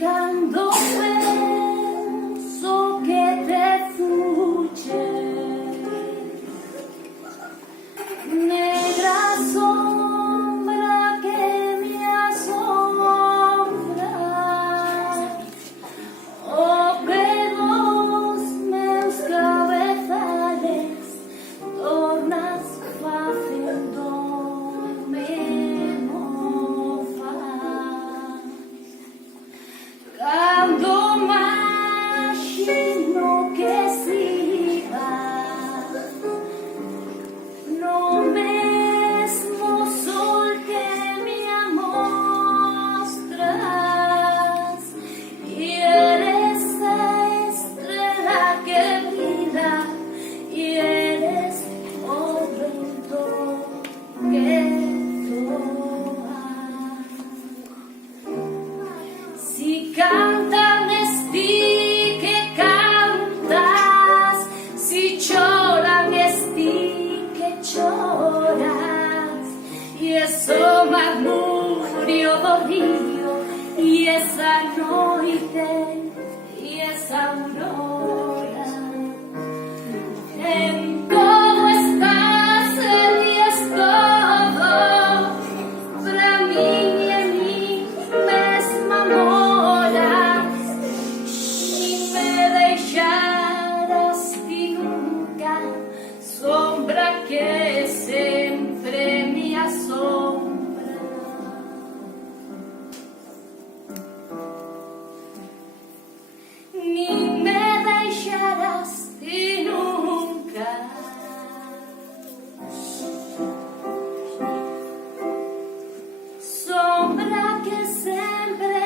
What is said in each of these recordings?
Cuando pienso que te fuiste, negra sombra que me asombra, oh pedos meus cabezales tornas facendo-me mofar. Cando imagino que siga no mesmo sol que me amostras, e eres a estrela que brilla, e eres o vento que toa. Si cantan esti que cantas, si choran esti que choras, y eso murmurio do río, y esa noite, y esa aurora. En todo estás, y es todo, para mí y en mí mesma moras, ni me deixarás ti nunca, sombra que sempre me assombra. Ni me deixarás ti nunca, sombra que sempre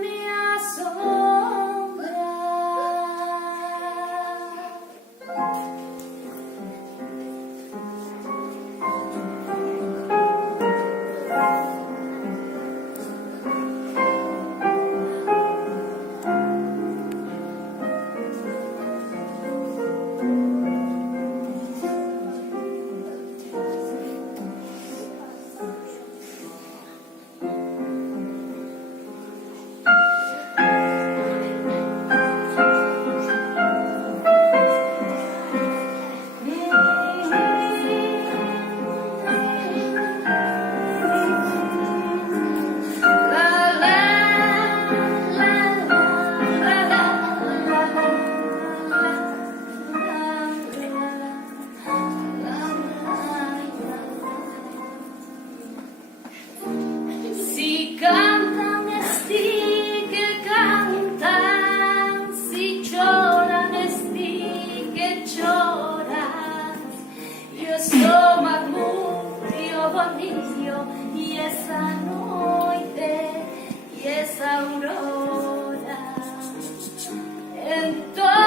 me assombra. Si cantan esti que cantan, si choran esti que choras, yo soy murmurio bonito, y esa noite, y esa aurora, en todo